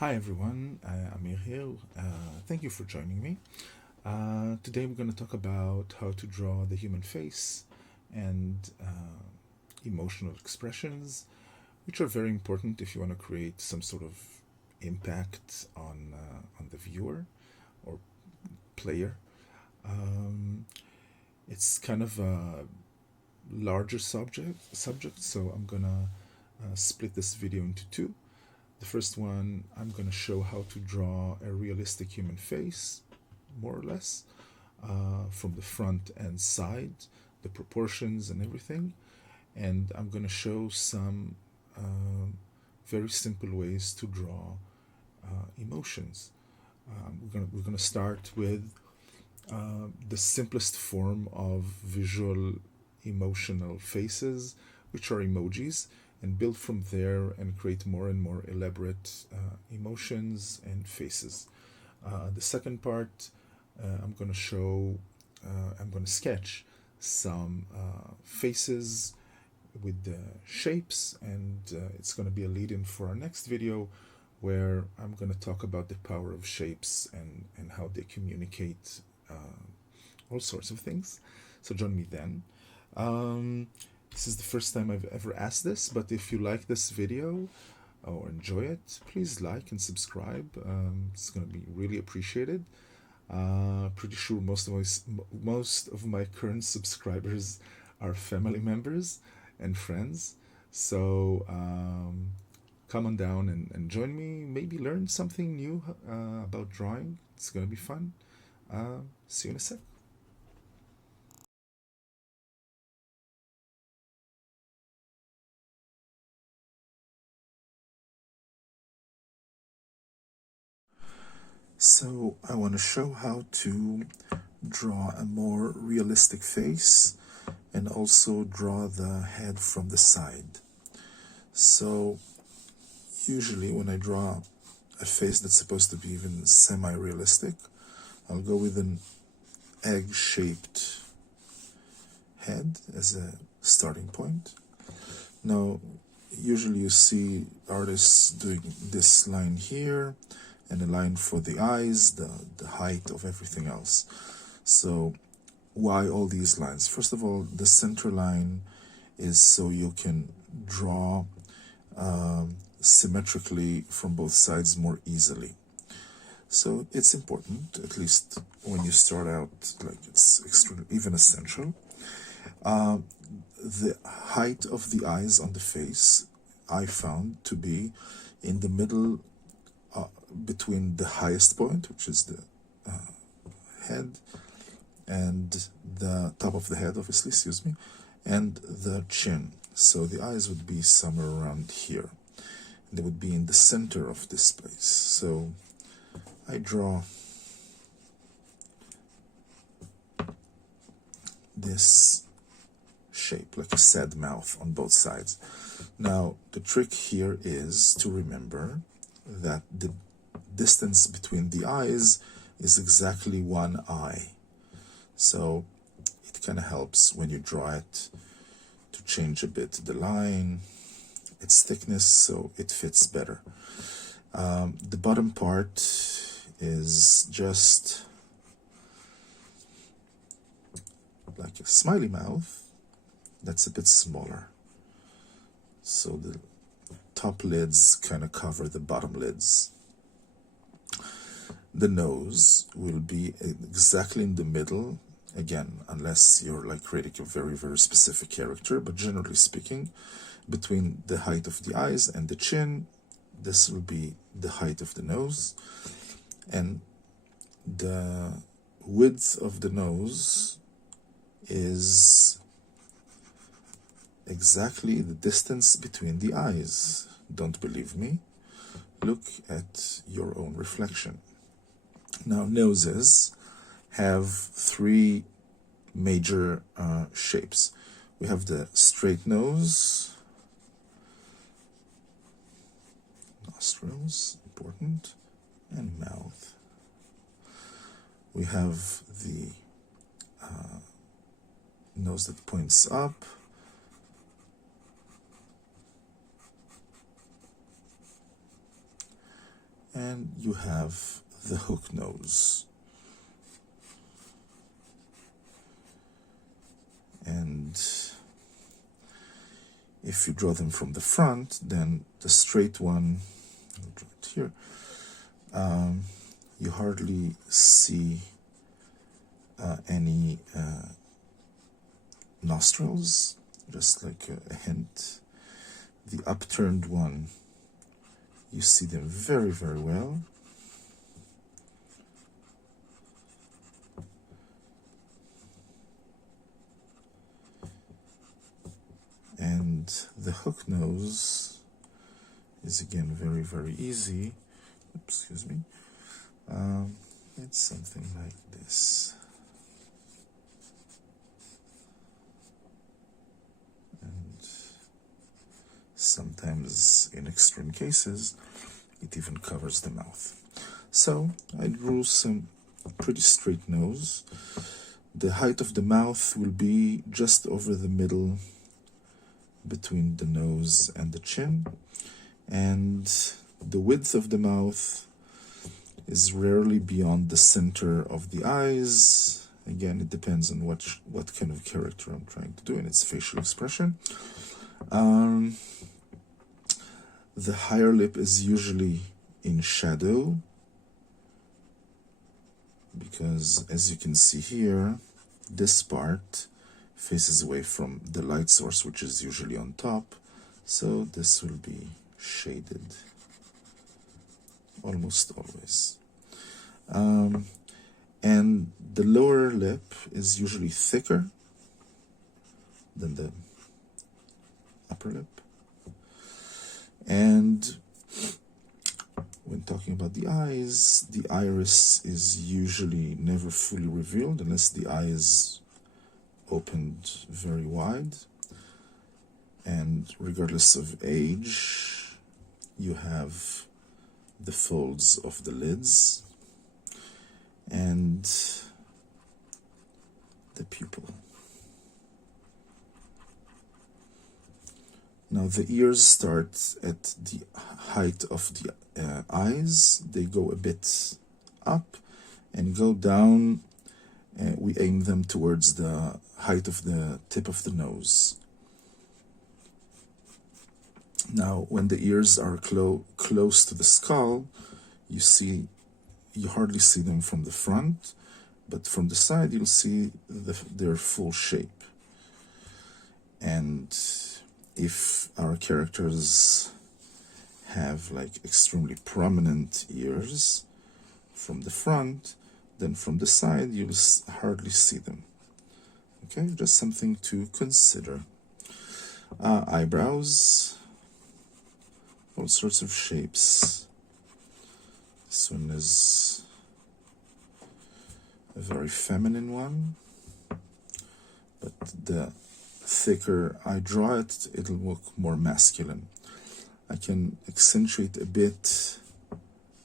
Hi everyone, Amir here. Thank you for joining me. Today we're going to talk about how to draw the human face and emotional expressions, which are very important if you want to create some sort of impact on the viewer or player. Um, it's kind of a larger subject, so I'm gonna split this video into two. The first one, I'm going to show how to draw a realistic human face, more or less, from the front and side, the proportions and everything. And I'm going to show some very simple ways to draw emotions. We're gonna start with the simplest form of visual emotional faces, which are emojis, and build from there and create more and more elaborate emotions and faces. The second part, I'm going to sketch some faces with the shapes, and it's going to be a lead in for our next video where I'm going to talk about the power of shapes and how they communicate all sorts of things. So join me then. This is the first time I've ever asked this, but if you like this video or enjoy it, please like and subscribe. It's going to be really appreciated. Pretty sure most of my current subscribers are family members and friends. So come on down and join me. Maybe learn something new about drawing. It's going to be fun. See you in a sec. So I want to show how to draw a more realistic face and also draw the head from the side. So usually when I draw a face that's supposed to be even semi-realistic, I'll go with an egg-shaped head as a starting point. Now, usually you see artists doing this line here and a line for the eyes, the height of everything else. So why all these lines? First of all, the center line is so you can draw symmetrically from both sides more easily. So it's important, at least when you start out, like it's even essential. The height of the eyes on the face I found to be in the middle between the highest point, which is the head, and the top of the head, obviously, excuse me, and the chin. So the eyes would be somewhere around here. They would be in the center of this place. So I draw this shape, like a sad mouth on both sides. Now, the trick here is to remember that the distance between the eyes is exactly one eye. So it kind of helps when you draw it to change a bit the line, its thickness, so it fits better. The bottom part is just like a smiley mouth that's a bit smaller. So the top lids kind of cover the bottom lids. The nose will be exactly in the middle, again, unless you're like creating a very, very specific character, but generally speaking, between the height of the eyes and the chin, this will be the height of the nose, and the width of the nose is exactly the distance between the eyes. Don't believe me? Look at your own reflection. Now, noses have three major shapes. We have the straight nose, nostrils, important, and mouth. We have the nose that points up, And you have the hook nose. And if you draw them from the front, then the straight one, I'll draw it here, you hardly see any nostrils, just like a hint. The upturned one, you see them very, very well. And the hook nose is again very, very easy. Oops, excuse me. It's something like this. And sometimes, in extreme cases, it even covers the mouth. So I drew some pretty straight nose. The height of the mouth will be just over the middle between the nose and the chin, and the width of the mouth is rarely beyond the center of the eyes. Again, it depends on what kind of character I'm trying to do and its facial expression. The higher lip is usually in shadow, because as you can see here, this part faces away from the light source, which is usually on top, so this will be shaded almost always. And the lower lip is usually thicker than the upper lip. And when talking about the eyes, the iris is usually never fully revealed unless the eye is opened very wide. And regardless of age, you have the folds of the lids and the pupil. Now the ears start at the height of the eyes. They go a bit up and go down. We aim them towards the height of the tip of the nose. Now, when the ears are close to the skull, you hardly see them from the front, but from the side you'll see their full shape. And if our characters have like extremely prominent ears from the front, then from the side you'll hardly see them. Okay, just something to consider. Eyebrows, all sorts of shapes. This one is a very feminine one, but the thicker I draw it, it'll look more masculine. I can accentuate a bit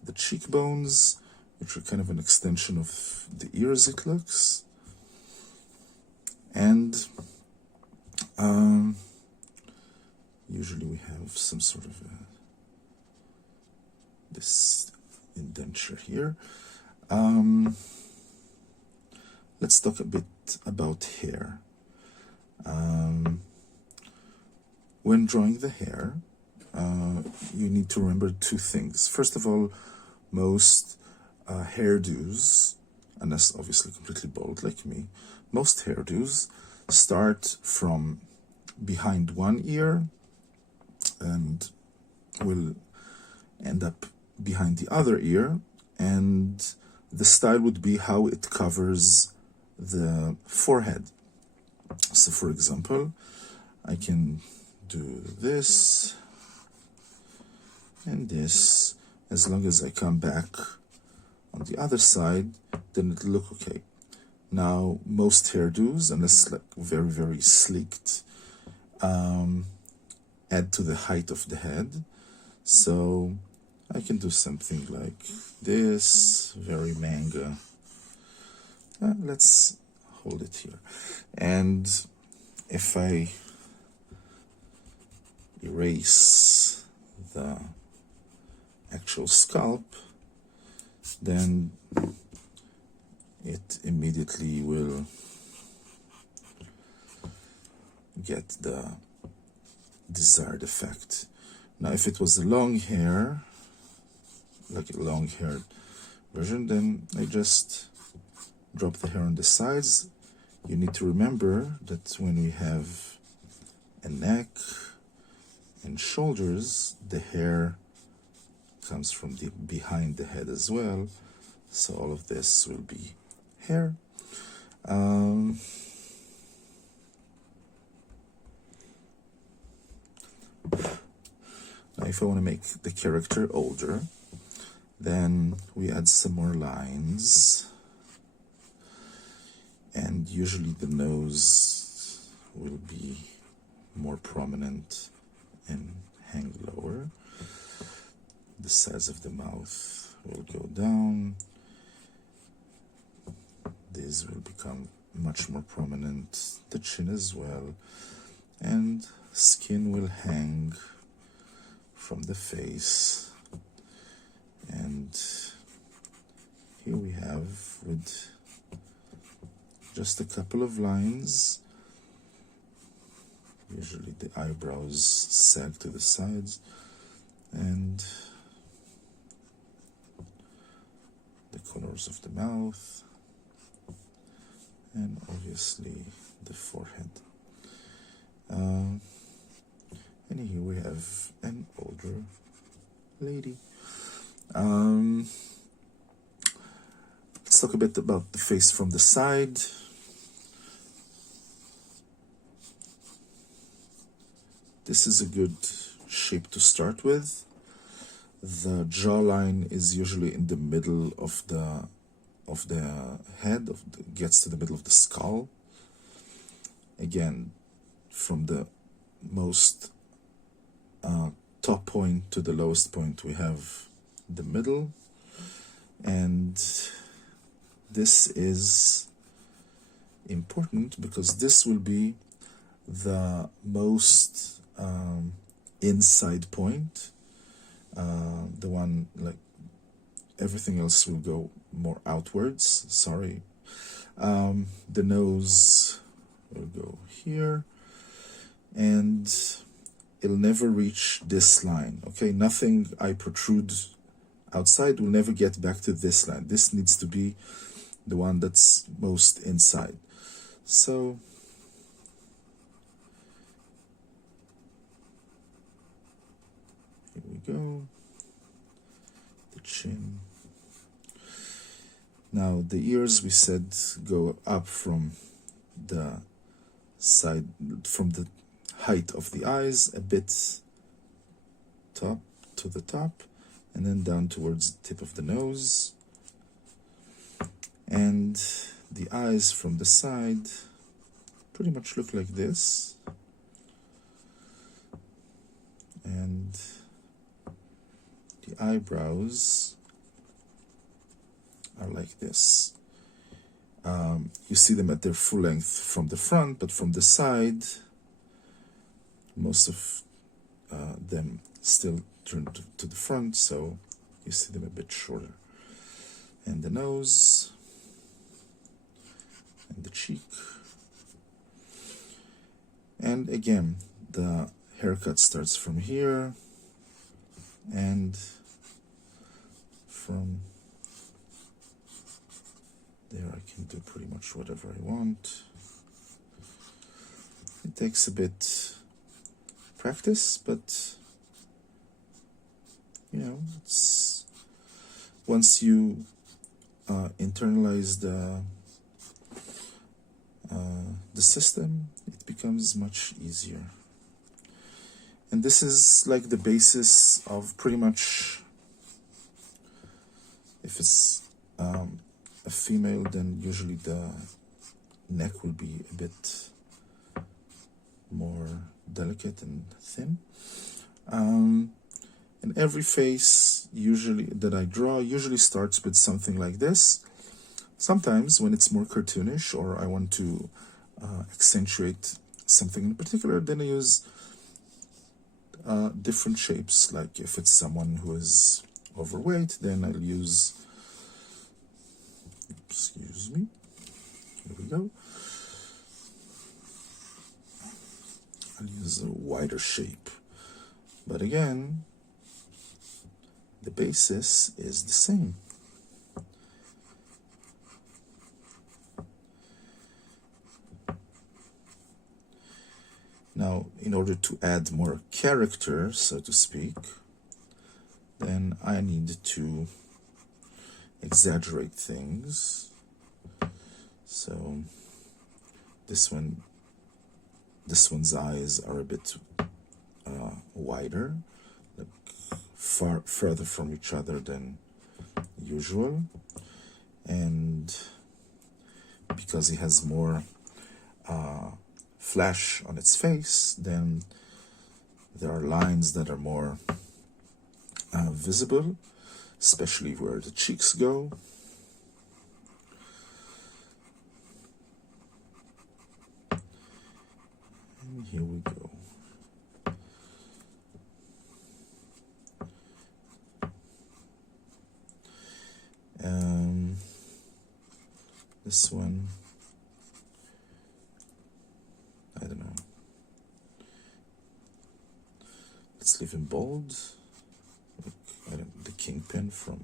the cheekbones, which are kind of an extension of the ears, it looks. And usually we have some sort of this indenture here. Let's talk a bit about hair. When drawing the hair, you need to remember two things. First of all, most hairdos, unless obviously completely bald like me, most hairdos start from behind one ear and will end up behind the other ear, and the style would be how it covers the forehead. So for example, I can do this and this. As long as I come back on the other side, then it'll look okay. Now, most hairdos, unless like very, very sleeked, add to the height of the head. So I can do something like this, very manga. Let's hold it here. And if I erase the actual scalp, then it immediately will get the desired effect. Now, if it was a long hair, like a long-haired version, then I just drop the hair on the sides. You need to remember that when we have a neck and shoulders, the hair comes from behind the head as well, so all of this will be hair. Now if I want to make the character older, then we add some more lines, and usually the nose will be more prominent and hang lower. The sides of the mouth will go down. These will become much more prominent, the chin as well, and skin will hang from the face. And here we have, with just a couple of lines, usually the eyebrows sag to the sides, and the corners of the mouth, and obviously the forehead. And here we have an older lady. Let's talk a bit about the face from the side. This is a good shape to start with. The jawline is usually in the middle of the head, gets to the middle of the skull. Again, from the most top point to the lowest point, we have the middle, and this is important because this will be the most inside point, the one, like, everything else will go more outwards. Sorry. The nose will go here, and it'll never reach this line. Okay, nothing I protrude outside will never get back to this line. This needs to be the one that's most inside. So here we go. The chin. Now the ears, we said, go up from the side, from the height of the eyes, a bit top to the top, and then down towards the tip of the nose. And the eyes from the side pretty much look like this. And the eyebrows are like this. You see them at their full length from the front, but from the side, most of them still turn to the front, so you see them a bit shorter. And the nose, and the cheek. And again, the haircut starts from here, and from there I can do pretty much whatever I want. It takes a bit practice, but you know, it's once you internalize the system, it becomes much easier. And this is like the basis of pretty much, if it's a female, then usually the neck will be a bit more delicate and thin. And every face usually that I draw usually starts with something like this. Sometimes when it's more cartoonish, or I want to accentuate something in particular, then I use different shapes. Like if it's someone who is overweight, then I'll use, excuse me, here we go. I'll use a wider shape. But again, the basis is the same. Now, in order to add more character, so to speak, then I need to exaggerate things. So this one's eyes are a bit wider, like further from each other than usual, and because he has more flesh on its face, then there are lines that are more visible, especially where the cheeks go. And here we go. This one, I don't know. Let's leave him bold. The Kingpin from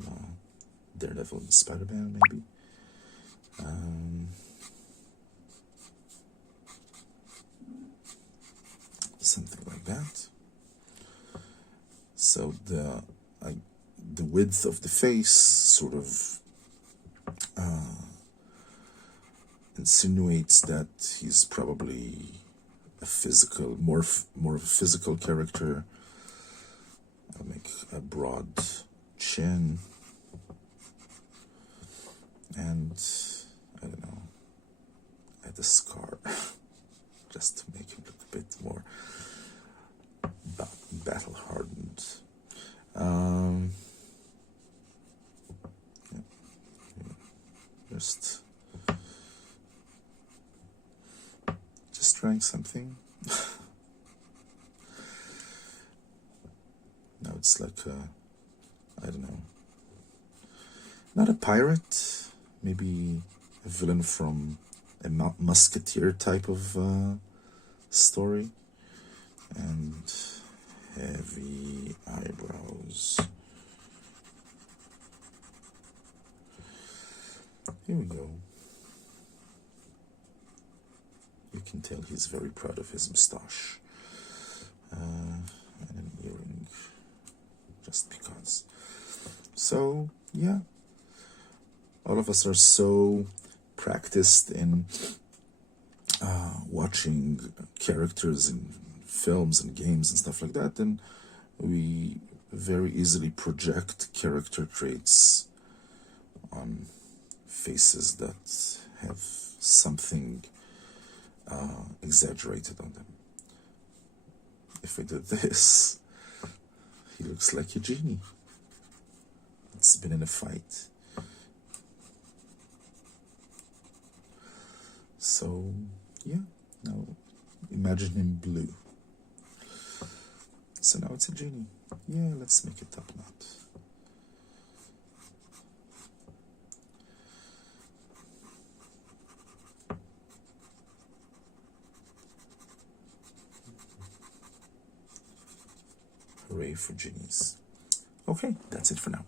Daredevil and Spider-Man, maybe. Something like that. So the width of the face sort of insinuates that he's probably a physical, more of a physical character. I'll make a broad chin, and I don't know, add a scar just to make him look a bit more battle hardened. Yeah. Just trying something. Now it's like I don't know, not a pirate, maybe a villain from a musketeer type of story, and heavy eyebrows. Here we go. You can tell he's very proud of his moustache. And an earring, just because. So, yeah. All of us are so practiced in watching characters in films and games and stuff like that, and we very easily project character traits on faces that have something exaggerated on them. If we did this, he looks like a genie. It's been in a fight. So, yeah, now imagine him blue. So now it's a genie. Yeah, let's make a top knot. Hooray for genies. Okay, that's it for now.